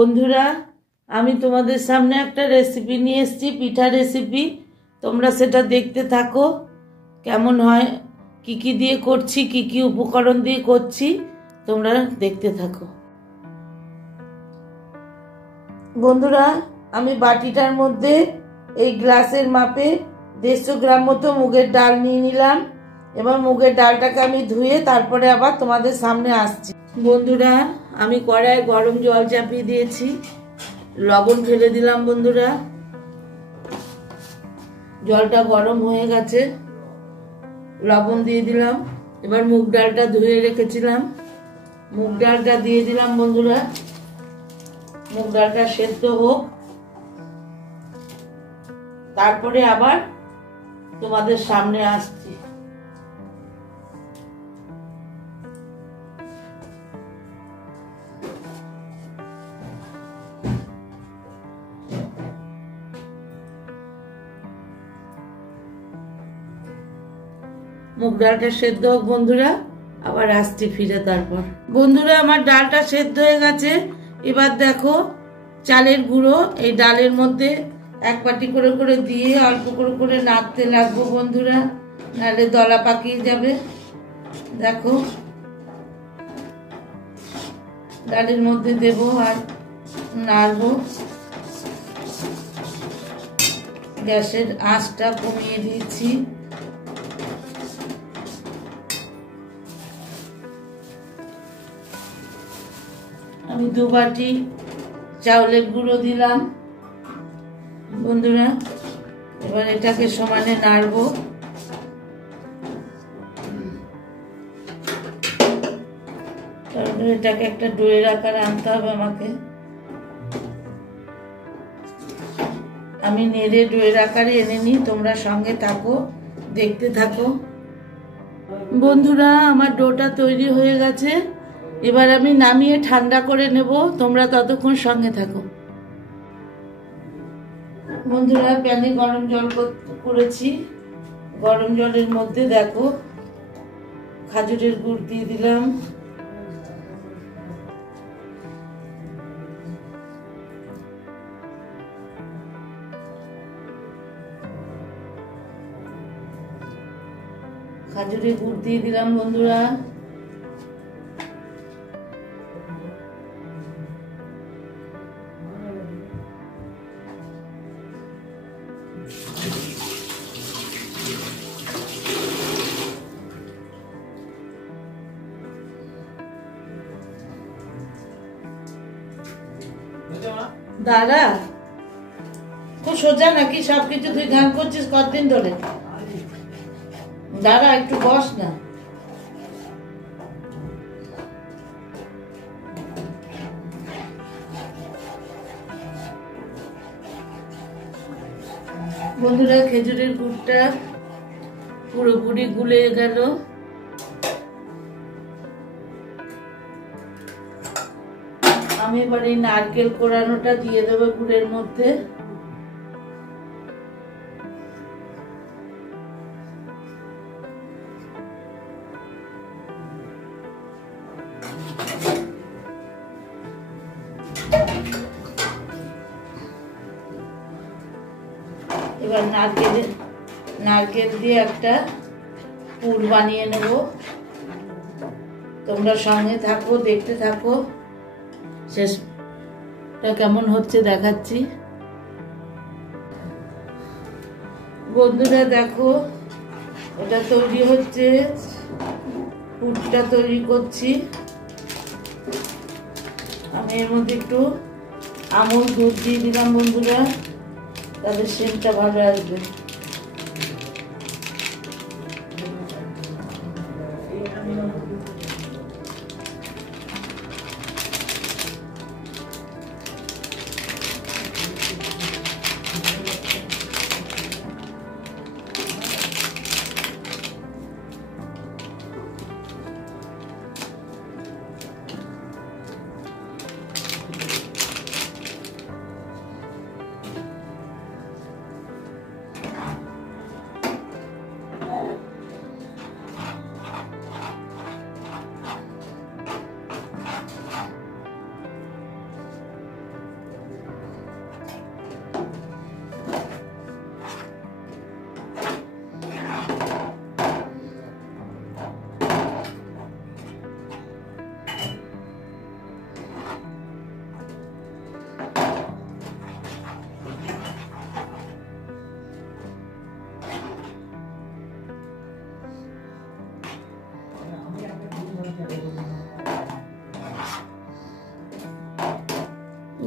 বন্ধুরা, আমি তোমাদের সামনে একটা রেসিপি নিয়ে এসেছি, পিঠা রেসিপি। তোমরা সেটা দেখতে থাকো কেমন হয়, কি কি দিয়ে করছি, কি কি উপকরণ দিয়ে করছি, তোমরা দেখতে থাকো। বন্ধুরা, আমি বাটিটার মধ্যে এই গ্লাসের মাপে 150 গ্রাম মতো মুগের ডাল নিয়ে নিলাম। এবার মুগের ডালটাকে আমি ধুয়ে তারপরে আবার তোমাদের সামনে আসছি। বন্ধুরা, আমি কড়াইয়ে গরম জল চাপিয়ে দিয়েছি, লবণ ফেলে দিলাম। বন্ধুরা, জলটা গরম হয়ে গেছে, লবণ দিয়ে দিলাম। এবার মুগ ডালটা ধুয়ে রেখেছিলাম, মুগ ডালটা দিয়ে দিলাম। বন্ধুরা, মুগ ডালটা সেদ্ধ হোক, তারপরে আবার তোমাদের সামনে আসছি। মুগ ডালটা সেদ্ধ হোক বন্ধুরা, আবার আসছি ফিরে। তারপর বন্ধুরা, আমার ডালটা সেদ্ধ হয়ে গেছে। এবার দেখো, চালের গুঁড়ো এই ডালের মধ্যে এক বাটি করে করে দিয়ে অল্প করে করে নাড়তে লাগবো বন্ধুরা, নাহলে দলা পাকিয়ে যাবে। দেখো, ডালের মধ্যে দেবো আর নাড়বো। গ্যাসের আঁচটা কমিয়ে দিয়েছি। আমি 2 বাটি চাউলের গুঁড়ো দিলাম বন্ধুরা। এবার এটাকে সমানে নাড়বো। তারপরে এটাকে একটা ডোয়ের আকার আনতে হবে আমাকে। আমি নেড়ে ডোয়ের আকারে এনে নিই, তোমরা সঙ্গে থাকো, দেখতে থাকো। বন্ধুরা, আমার ডোটা তৈরি হয়ে গেছে। এবার আমি নামিয়ে ঠান্ডা করে নেব, তোমরা ততক্ষণ সঙ্গে থাকো। বন্ধুরা, প্যানে গরম জল করেছি, গরম জলের মধ্যে দেখো খাজুরের গুড় দিয়ে দিলাম। খাজুরের গুড় দিয়ে দিলাম বন্ধুরা। দাঁড়া, তো সোজা নাকি সবকিছু তুই গান করছিস কতদিন ধরে? দাঁড়া, একটু বস না। বন্ধুরা, খেজুরের গুড়টা পুরোপুরি গুলে গেল। আমি এবার এই নারকেল কোড়ানোটা দিয়ে দেবো গুড়ের মধ্যে। এবার নারকেল দিয়ে একটা পুর বানিয়ে নেব। তোমরা সঙ্গে থাকো, দেখতে থাকো, শেষটা কেমন হচ্ছে দেখাচ্ছি। বন্ধুরা দেখো, এটা তৈরি হচ্ছে, পুরটা তৈরি করছি। আমি এর মধ্যে একটু আমুল দুধ দিয়ে দিলাম বন্ধুরা, তাহলে সেন্টটা ভালো আসবে।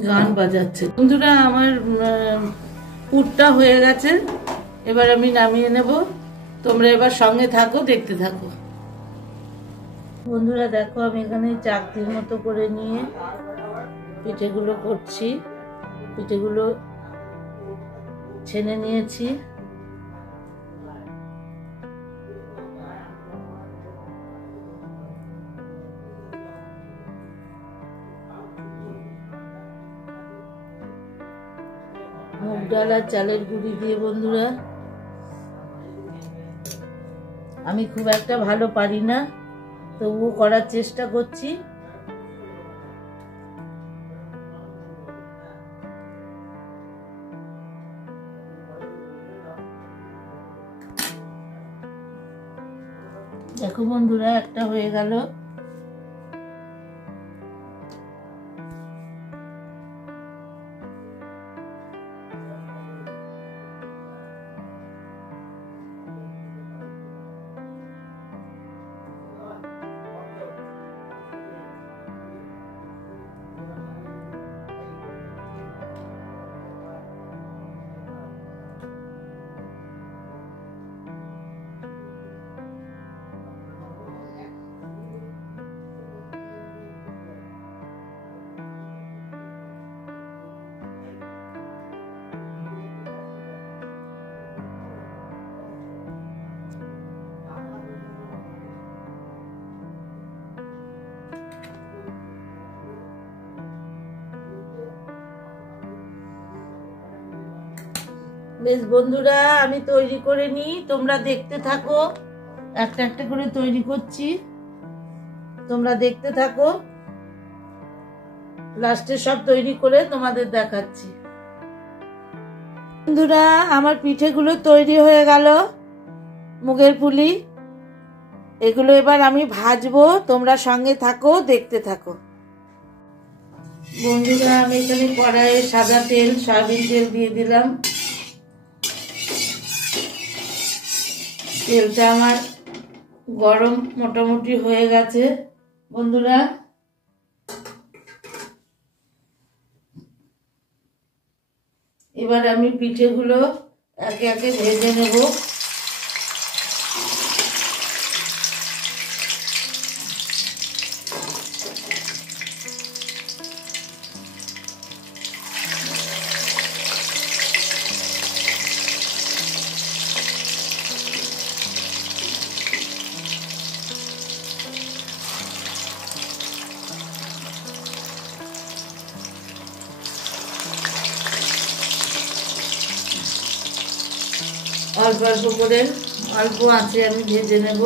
গান বাজাচ্ছে। বন্ধুরা আমার পুরটা হয়ে গেছে, এবার আমি নামিয়ে নেব। তোমরা এবার সঙ্গে থাকো, দেখতে থাকো। বন্ধুরা দেখো, আমি এখানে চাকতির মতো করে নিয়ে পিঠেগুলো করছি। পিঠেগুলো ছেনে নিয়েছি। মুগ ডাল আর চালের গুঁড়ি দিয়ে বন্ধুরা, আমি খুব একটা ভালো পারি না, তবুও করার চেষ্টা করছি। দেখো বন্ধুরা, একটা হয়ে গেল। বেশ বন্ধুরা, আমি তৈরি করে নিই, তোমরা দেখতে থাকো। একটা একটা করে তৈরি করছি, তোমরা দেখতে থাকো। লাস্টে সব তৈরি করে তোমাদের দেখাচ্ছি। বন্ধুরা, আমার পিঠেগুলো তৈরি হয়ে গেল, মুগের পুলি। এগুলো এবার আমি ভাজবো, তোমরা সঙ্গে থাকো, দেখতে থাকো। বন্ধুরা, আমি এখানে কড়াইয়ে সাদা তেল, সয়াবিন তেল দিয়ে দিলাম। তেলটা আমার গরম মোটামুটি হয়ে গেছে বন্ধুরা। এবার আমি পিঠেগুলো একে একে ভেজে নেব। অল্প অল্প করে, অল্প আঁচে আমি ভেজে নেব।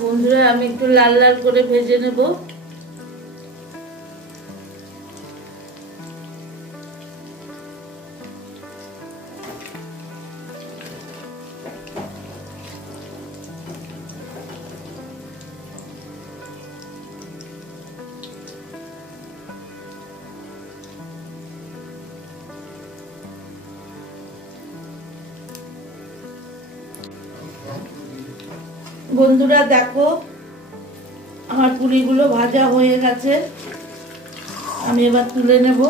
বন্ধুরা, আমি একটু লাল লাল করে ভেজে নেব। বন্ধুরা দেখো, আমার পুরিগুলো ভাজা হয়ে গেছে। আমি এবার তুলে নেব।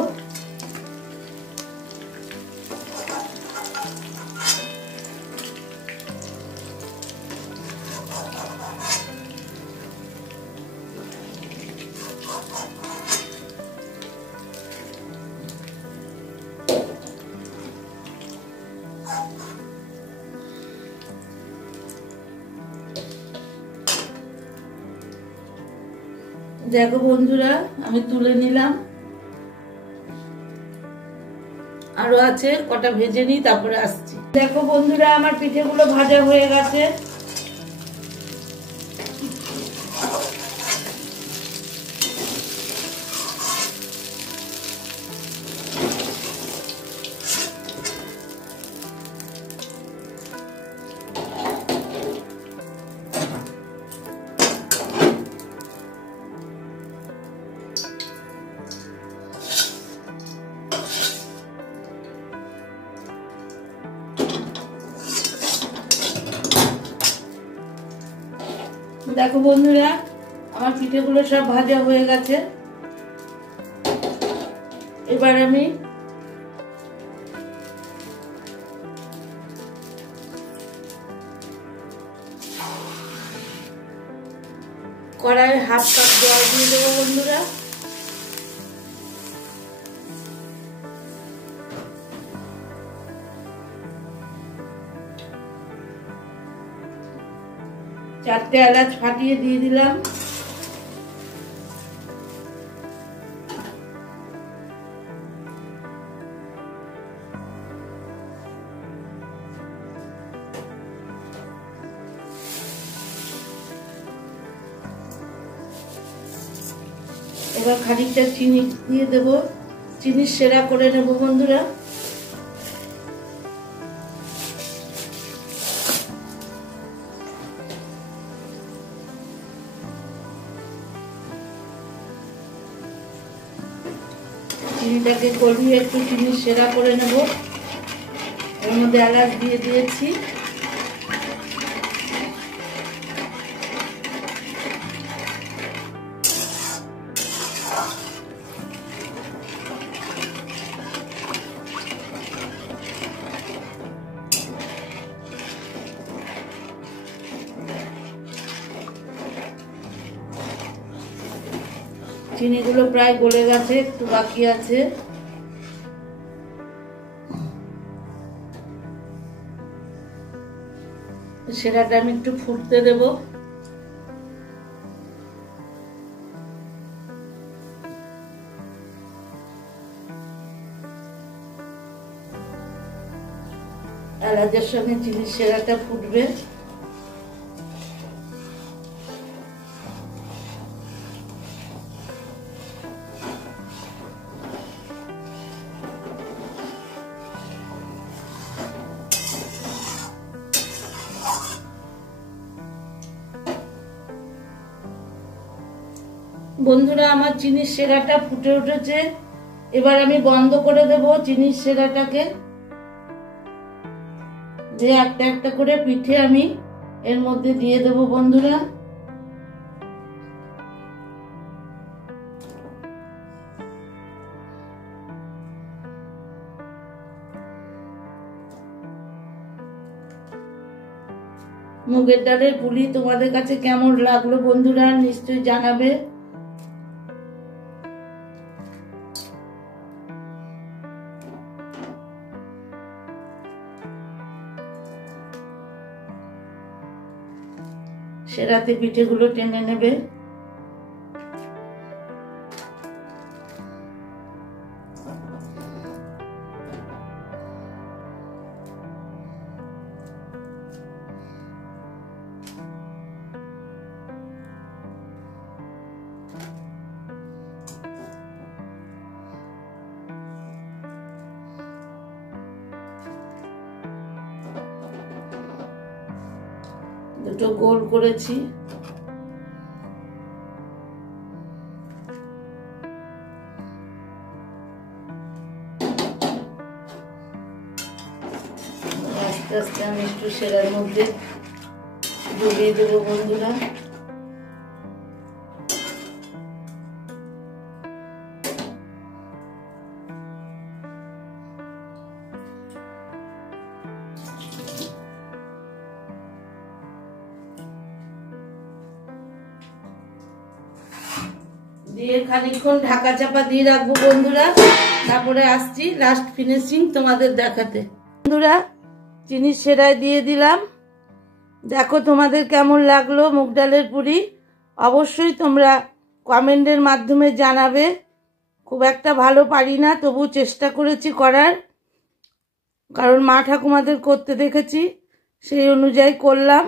দেখো বন্ধুরা, আমি তুলে নিলাম। আরো আছে, কটা ভেজে নিই, তারপরে আসছি। দেখো বন্ধুরা, আমার পিঠেগুলো ভাজা হয়ে গেছে। দেখো বন্ধুরা, আমার পিঠেগুলো সব ভাজা হয়ে গেছে। এবার আমি কড়াইয়ে 1/2 কাপ জল দিয়ে দেবো বন্ধুরা। চারটে এলাচ ফাটিয়ে দিয়ে দিলাম। এবার খানিকটা চিনি দিয়ে দেবো, চিনি সেরা করে নেবো বন্ধুরা। চিনিটাকে গলিয়ে একটু চিনি সেরা করে নেব। এর মধ্যে এলাচ দিয়ে দিয়েছি। চিনিগুলো প্রায় গলে গেছে, একটু বাকি আছে। সেরাটা আমি একটু ফুটতে দেব। এলাচের সঙ্গে চিনির সেরাটা ফুটবে। বন্ধুরা, আমার চিনির সেরাটা ফুটে উঠেছে। এবার আমি বন্ধ করে দেব চিনির সেরাটাকে। যে একটা একটা করে পিঠে আমি এর মধ্যে দিয়ে দেব বন্ধুরা। মুগের ডালের পুলি তোমাদের কাছে কেমন লাগলো বন্ধুরা, নিশ্চয়ই জানাবে। সেরাতে পিঠেগুলো টেনে নেবে। দুটো গোল করেছি। আস্তে আস্তে আমি একটু সেরার মধ্যে ডুবিয়ে দেবো বন্ধুরা। দিয়ে খানিকক্ষণ ঢাকা চাপা দিয়ে রাখবো বন্ধুরা। তারপরে আসছি লাস্ট ফিনিশিং তোমাদের দেখাতে। বন্ধুরা চিনি সেরাই দিয়ে দিলাম। দেখো তোমাদের কেমন লাগলো মুগ ডালের পুরি, অবশ্যই তোমরা কমেন্টের মাধ্যমে জানাবে। খুব একটা ভালো পারি না, তবু চেষ্টা করেছি করার, কারণ মা ঠাকুমাদের করতে দেখেছি, সেই অনুযায়ী করলাম।